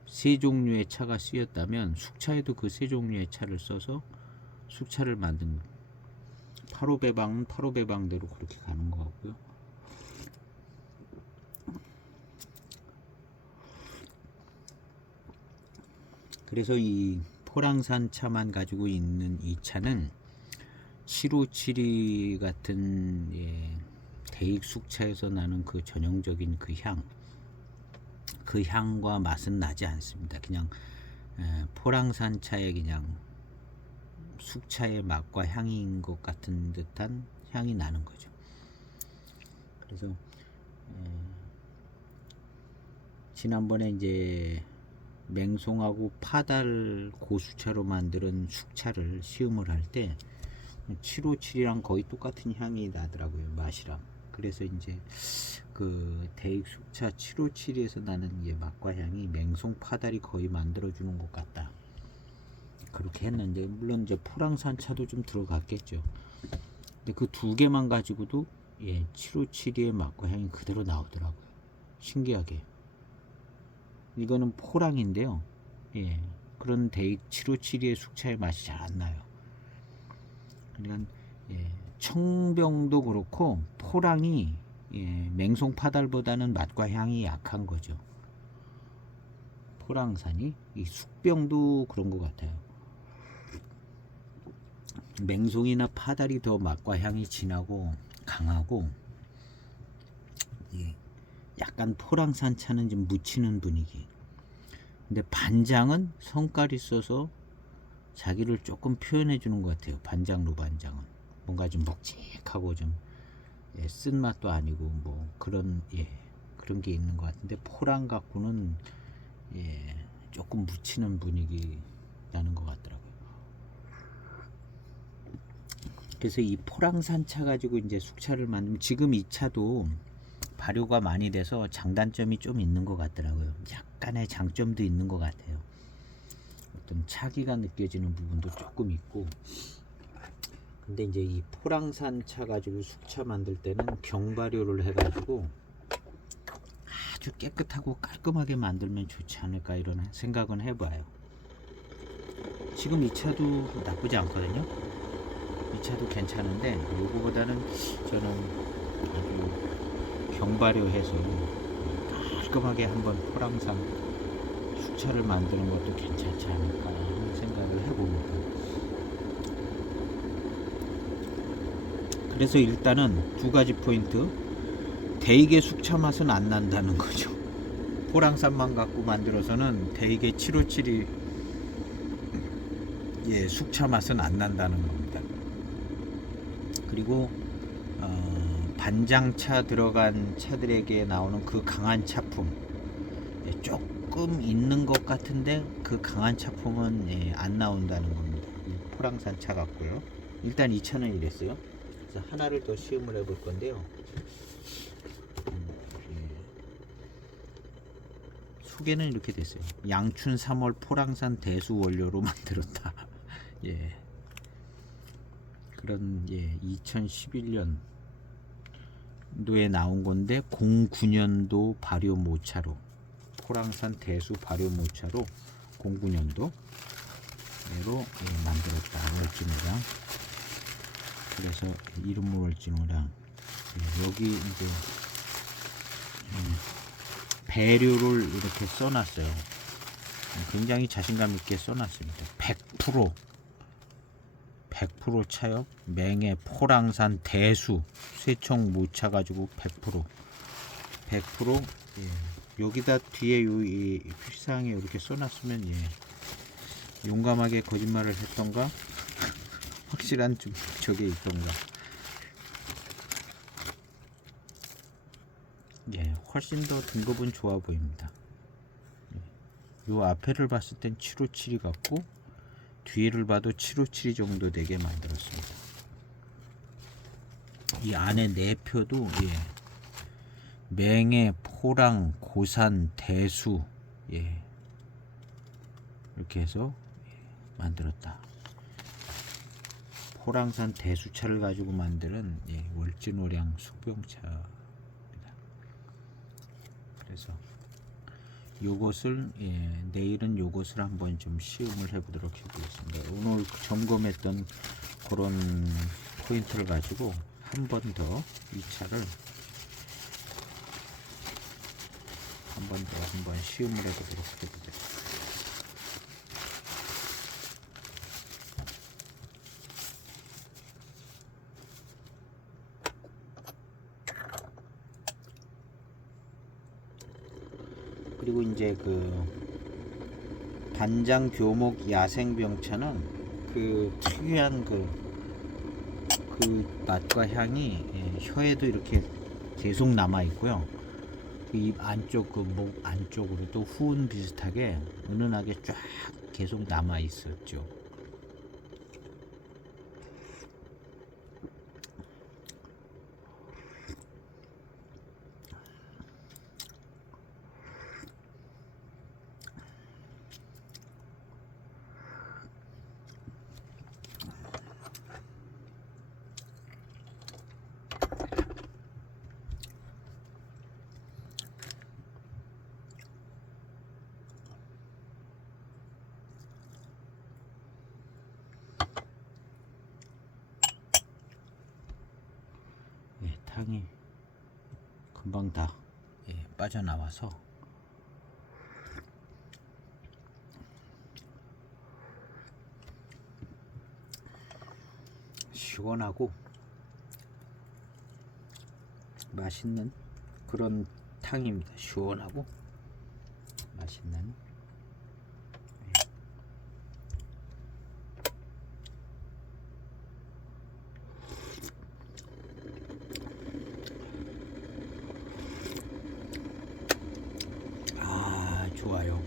세 종류의 차가 쓰였다면 숙차에도 그 세 종류의 차를 써서 숙차를 만든 8호 배방은 8호 배방대로 그렇게 가는 것 같고요. 그래서 이 포랑산 차만 가지고 있는 이 차는 7572 같은 대익 숙차에서 나는 그 전형적인 그 향과 맛은 나지 않습니다. 그냥 포랑산 차의 그냥 숙차의 맛과 향인 것 같은 듯한 향이 나는 거죠. 그래서 지난번에 이제 맹송하고 파달 고수차로 만드는 숙차를 시음을 할 때 757이랑 거의 똑같은 향이 나더라고요. 맛이랑. 그래서 이제 그 대익 숙차 757에서 나는 맛과 향이 맹송 파달이 거의 만들어주는 것 같다. 그렇게 했는데 물론 이제 포랑산 차도 좀 들어갔겠죠. 근데 그 두 개만 가지고도 757의 맛과 향이 그대로 나오더라고요. 신기하게. 이거는 포랑인데요. 그런 대익 757의 숙차의 맛이 잘 안 나요. 그러니까 청병도 그렇고 포랑이 맹송 파달보다는 맛과 향이 약한 거죠. 포랑산이 이 숙병도 그런 것 같아요. 맹송이나 파달이 더 맛과 향이 진하고 강하고 약간 포랑산 차는 좀 묻히는 분위기. 근데 반장은 성깔이 있어서 자기를 조금 표현해 주는 것 같아요. 반장 로반장은 뭔가 좀 묵직하고 좀 쓴맛도 아니고 뭐 그런 게 있는 것 같은데 포랑 갖고는 조금 묻히는 분위기 나는 것 같더라고요. 그래서 이 포랑산 차 가지고 이제 숙차를 만들면 지금 이 차도 발효가 많이 돼서 장단점이 좀 있는 것 같더라고요. 약간의 장점도 있는 것 같아요. 어떤 차기가 느껴지는 부분도 조금 있고. 근데 이제 이 포랑산 차 가지고 숙차 만들 때는 경발효를 해가지고 아주 깨끗하고 깔끔하게 만들면 좋지 않을까 이런 생각은 해봐요. 지금 이 차도 나쁘지 않거든요. 이 차도 괜찮은데 이거보다는 저는 아주 경발효해서 깔끔하게 한번 포랑산 숙차를 만드는 것도 괜찮지 않을까 하는 생각을 해봅니다. 그래서 일단은 두 가지 포인트. 대익의 숙차 맛은 안 난다는 거죠. 포랑산만 갖고 만들어서는 대익의 757이 숙차 맛은 안 난다는 겁니다. 그리고 반장차 들어간 차들에게 나오는 그 강한 차품 조금 있는 것 같은데 그 강한 차품은 안 나온다는 겁니다. 이 포랑산 차 같고요. 일단 이 차는 이랬어요. 그래서 하나를 더 시음을 해볼 건데요. 소개는 이렇게 됐어요. 양춘 3월 포랑산 대수 원료로 만들었다. 그런 2011년도에 나온 건데 09년도 발효 모차로 포랑산 대수 발효 모차로 09년도로 만들었다. 월진호랑. 그래서 이름 월진호랑 여기 이제 배류를 이렇게 써놨어요. 굉장히 자신감 있게 써놨습니다. 100% 차요. 맹해 포랑산 대수 쇠청 모차 가지고 100% 여기다 뒤에 이 표시사항에 이렇게 써놨으면 용감하게 거짓말을 했던가 확실한 좀 저게 있던가. 예, 훨씬 더 등급은 좋아 보입니다. 요 앞에를 봤을 땐 757이 같고 뒤를 봐도 757이 정도 되게 만들었습니다. 이 안에 내표도 예, 맹해, 포랑, 고산, 대수 예, 이렇게 해서 만들었다. 포랑산 대수차를 가지고 만드는 예, 월진오량 숙병차입니다. 그래서 요것을 예, 내일은 요것을 한번 좀 시음을 해보도록 해보겠습니다. 오늘 점검했던 그런 포인트를 가지고 한 번 더 이 차를 한 번 더 한번 시음을 해보도록 해보겠습니다. 그리고 이제 그 간장 교목 야생병차는 그 특유한 그 맛과 향이 예, 혀에도 이렇게 계속 남아 있고요. 입 안쪽 그 목 안쪽으로도 후운 비슷하게 은은하게 쫙 계속 남아 있었죠. 예, 탕이 금방 다 예, 빠져나와서 시원하고 맛있는 그런 탕입니다. 시원하고 맛있는 좋아요.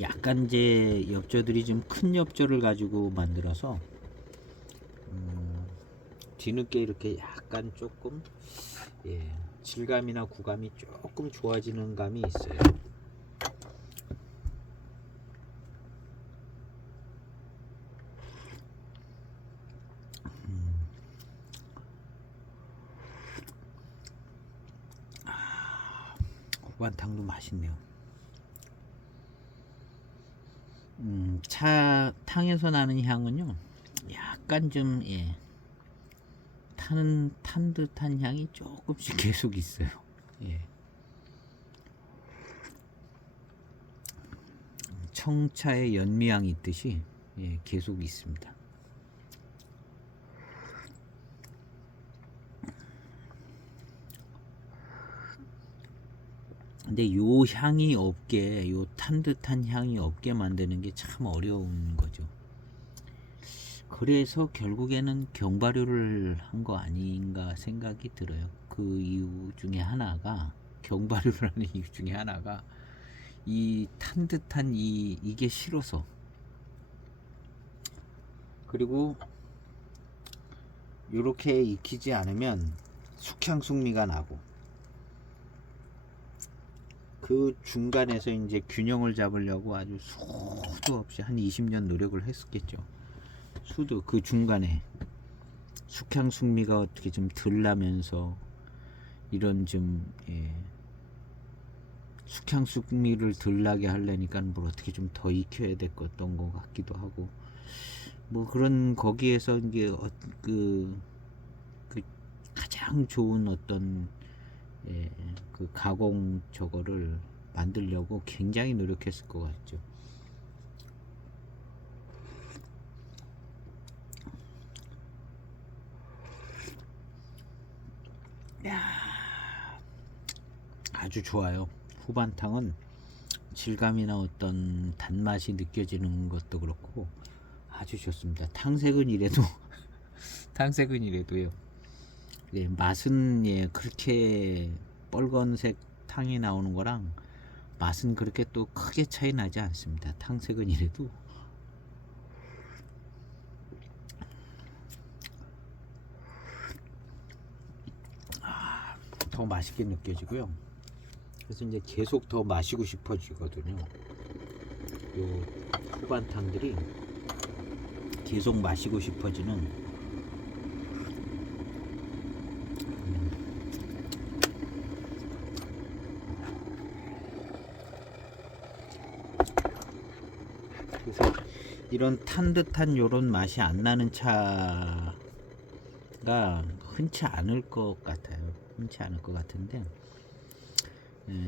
약간 이제 엽저들이 좀 큰 엽저를 가지고 만들어서 뒤늦게 이렇게 약간 조금 예, 질감이나 구감이 조금 좋아지는 감이 있어요. 후반탕도 맛있네요. 차 탕에서 나는 향은요, 약간 좀 예, 탄 듯한 향이 조금씩 계속 있어요. 예. 청차의 연미향이 있듯이 예, 계속 있습니다. 근데 요 향이 없게, 요 탄 듯한 향이 없게 만드는 게 참 어려운 거죠. 그래서 결국에는 경발효를 한 거 아닌가 생각이 들어요. 그 이유 중에 하나가, 경발효를 하는 이유 중에 하나가 이 탄 듯한 이게 싫어서. 그리고 요렇게 익히지 않으면 숙향숙미가 나고, 그 중간에서 이제 균형을 잡으려고 아주 수도 없이 한 20년 노력을 했었겠죠. 수도 그 중간에 숙향숙미가 어떻게 좀 덜 나면서 이런 좀 예, 숙향숙미를 덜 나게 하려니까 뭘 어떻게 좀 더 익혀야 됐던 것 같기도 하고, 뭐 그런 거기에서 이제 그 가장 좋은 어떤 예, 그 가공 저거를 만들려고 굉장히 노력했을 것 같죠. 야, 아주 좋아요. 후반탕은 질감이나 어떤 단맛이 느껴지는 것도 그렇고 아주 좋습니다. 탕색은 이래도 탕색은이래도요. 예, 맛은 예 그렇게 빨간색 탕이 나오는 거랑 맛은 그렇게 또 크게 차이 나지 않습니다. 탕색은이래도. 더 맛있게 느껴지고요. 그래서 이제 계속 더 마시고 싶어지거든요. 요 후반탕들이 계속 마시고 싶어지는 그래서 이런 탄 듯한 요런 맛이 안 나는 차가 흔치 않을 것 같아요. 흔치 않을 것 같은데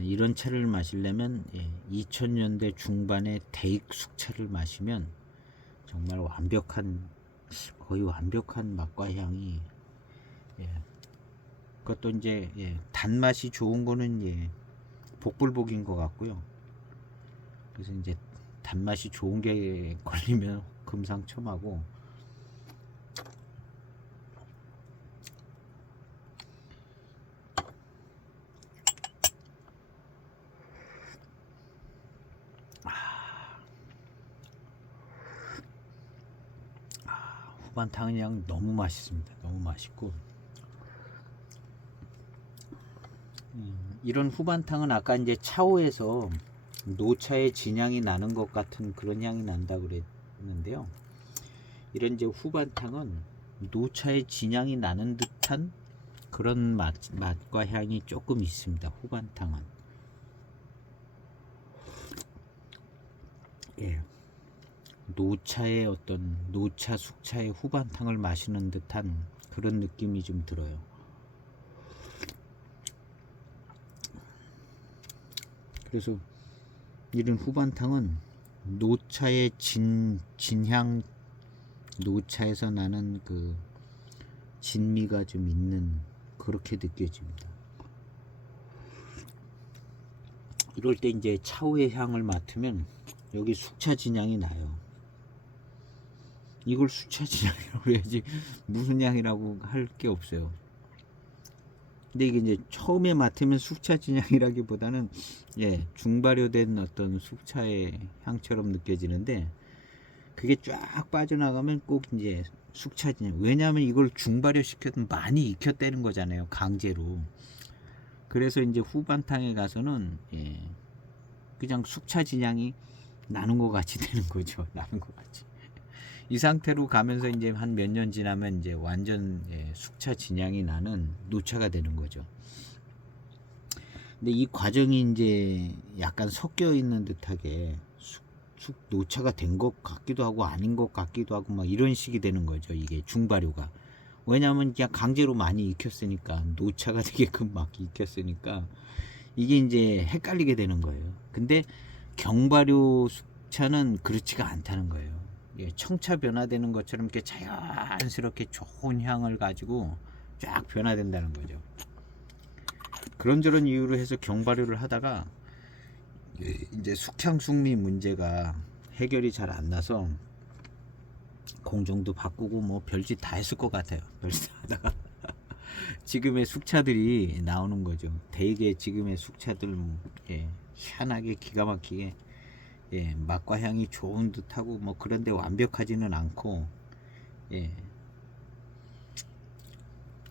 이런 차를 마시려면 2000년대 중반의 대익 숙차를 마시면 정말 완벽한, 거의 완벽한 맛과 향이, 그것도 이제 단맛이 좋은 거는 복불복인 것 같고요. 그래서 이제 단맛이 좋은 게 걸리면 금상첨화고, 후반탕은 그냥 너무 맛있습니다. 너무 맛있고, 이런 후반탕은 아까 이제 차오에서 노차의 진향이 나는 것 같은 그런 향이 난다 그랬는데요. 이런 이제 후반탕은 노차의 진향이 나는 듯한 그런 맛과 향이 조금 있습니다. 후반탕은. 예. 노차의 어떤 노차 숙차의 후반탕을 마시는 듯한 그런 느낌이 좀 들어요. 그래서 이런 후반탕은 노차의 진향, 노차에서 나는 그 진미가 좀 있는 그렇게 느껴집니다. 이럴 때 이제 차후의 향을 맡으면 여기 숙차 진향이 나요. 이걸 숙차 진향이라고 해야지 무슨 향이라고 할 게 없어요. 근데 이게 이제 처음에 맡으면 숙차 진향이라기보다는 중발효된 어떤 숙차의 향처럼 느껴지는데, 그게 쫙 빠져나가면 꼭 이제 숙차 진향. 왜냐하면 이걸 중발효 시켜도 많이 익혔다는 거잖아요, 강제로. 그래서 이제 후반탕에 가서는 그냥 숙차 진향이 나는 것 같이 되는 거죠. 나는 것 같이. 이 상태로 가면서 이제 한 몇 년 지나면 이제 완전 숙차 진향이 나는 노차가 되는 거죠. 근데 이 과정이 이제 약간 섞여 있는 듯하게 노차가 된 것 같기도 하고 아닌 것 같기도 하고 막 이런 식이 되는 거죠. 이게 중발효가. 왜냐하면 그냥 강제로 많이 익혔으니까, 노차가 되게끔 막 익혔으니까 이게 이제 헷갈리게 되는 거예요. 근데 경발효 숙차는 그렇지가 않다는 거예요. 청차 변화되는 것처럼 이렇게 자연스럽게 좋은 향을 가지고 쫙 변화된다는 거죠. 그런저런 이유로 해서 경발효를 하다가 이제 숙향 숙미 문제가 해결이 잘 안 나서 공정도 바꾸고 뭐 별짓 다 했을 것 같아요. 별짓 하다가 지금의 숙차들이 나오는 거죠. 대개 지금의 숙차들 희한하게 기가 막히게 맛과 향이 좋은 듯하고 뭐 그런데 완벽하지는 않고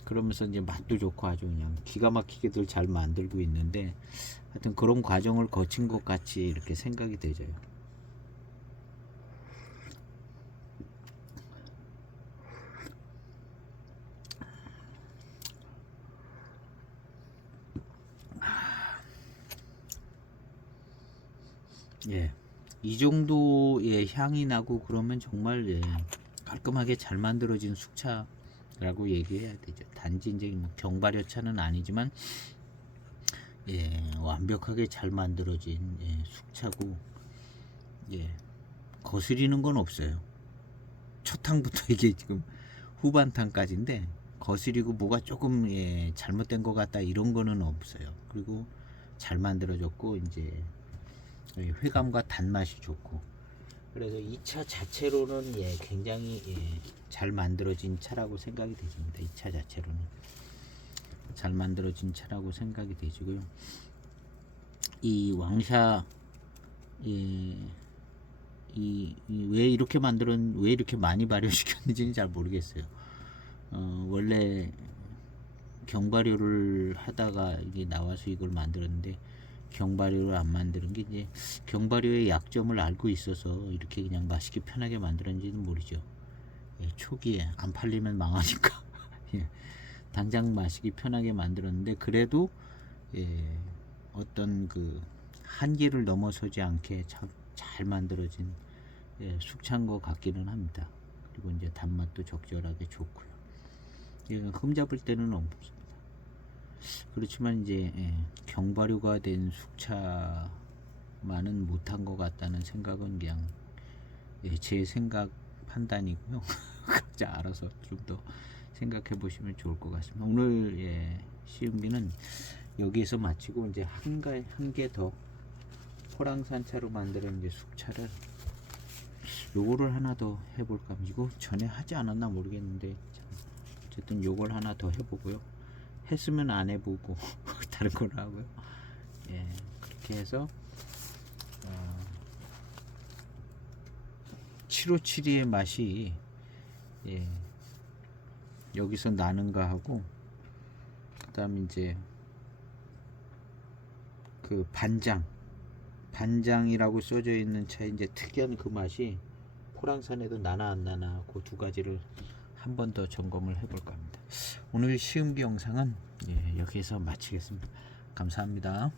그러면서 이제 맛도 좋고 아주 그냥 기가 막히게들 잘 만들고 있는데, 하여튼 그런 과정을 거친 것 같이 이렇게 생각이 되죠. 이 정도의 향이 나고 그러면 정말 깔끔하게 잘 만들어진 숙차라고 얘기해야 되죠. 단지 이제 뭐 경발효차는 아니지만 완벽하게 잘 만들어진 숙차고 거스리는 건 없어요. 초탕부터 이게 지금 후반탕까지인데 거스리고 뭐가 조금 잘못된 것 같다 이런 거는 없어요. 그리고 잘 만들어졌고 이제 회감과 단맛이 좋고 그래서 이 차 자체로는 예, 굉장히 예, 잘 만들어진 차라고 생각이 되십니다. 이 차 자체로는 잘 만들어진 차라고 생각이 되시고요. 이 왕샤 예, 왜 이렇게 왜 이렇게 많이 발효시켰는지는 잘 모르겠어요. 원래 경발효를 하다가 이게 나와서 이걸 만들었는데 경발효를 안 만드는 게 이제 경발효의 약점을 알고 있어서 이렇게 그냥 맛있게 편하게 만들었는지는 모르죠. 예, 초기에 안 팔리면 망하니까 예, 당장 마시기 편하게 만들었는데 그래도 예, 어떤 그 한계를 넘어서지 않게 잘 만들어진 예, 숙찬 것 같기는 합니다. 그리고 이제 단맛도 적절하게 좋고요. 예, 흠잡을 때는 없습니다. 그렇지만 이제 예, 경발효가 된 숙차만은 못한 것 같다는 생각은 그냥 예, 제 생각 판단이고요. 각자 알아서 좀 더 생각해 보시면 좋을 것 같습니다. 오늘 예, 시음기는 여기에서 마치고 이제 한 개 더 호랑산차로 만드는 이제 숙차를 요거를 하나 더 해볼까 합니다. 이거 전에 하지 않았나 모르겠는데 어쨌든 요걸 하나 더 해보고요. 했으면 안 해보고 다른 걸 하고요. 예, 그렇게 해서 7572의 맛이 예, 여기서 나는가 하고 그 다음 이제 그 반장이라고 써져 있는 차에 이제 특이한 그 맛이 포랑산에도 나나 안 나나 그 두 가지를 한 번 더 점검을 해볼까 합니다. 오늘 시음기 영상은 예, 여기에서 마치겠습니다. 감사합니다.